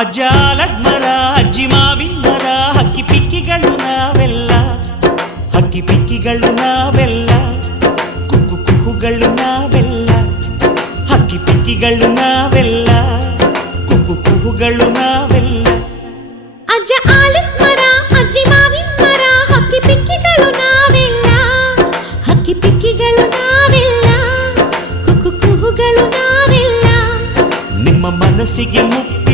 ಅಜ್ಜ ಆಲದ ಅಜ್ಜಿ ಮಾವಿನ ಮರ ಹಕ್ಕಿ ಪಿಕ್ಕಿಗಳು ನಾವೆಲ್ಲ, ಹಕ್ಕಿ ಪಿಕ್ಕಿಗಳು ನಾವೆಲ್ಲ, ಕುಕ್ಕು ಕುಹುಗಳು ನಾವೆಲ್ಲ, ಹಕ್ಕಿ ಪಿಕ್ಕಿಗಳು ನಾವೆಲ್ಲ, ಕುಕ್ಕು ಕುಹುಗಳು ನಾವೆಲ್ಲ. ಅಜ್ಜ ಆಲದ ಮರ ಅಜ್ಜಿ ಮಾವಿನ ಮರ ಹಕ್ಕಿ ಪಿಕ್ಕಿಗಳು ನಾವೆಲ್ಲ, ಹಕ್ಕಿ ಪಿಕ್ಕಿಗಳು ನಾವೆಲ್ಲ, ಕುಕ್ಕು ಕುಹುಗಳು ನಾವೆಲ್ಲ. ನಿಮ್ಮ ಮನಸ್ಸಿಗೆ ಮುಕ್ತ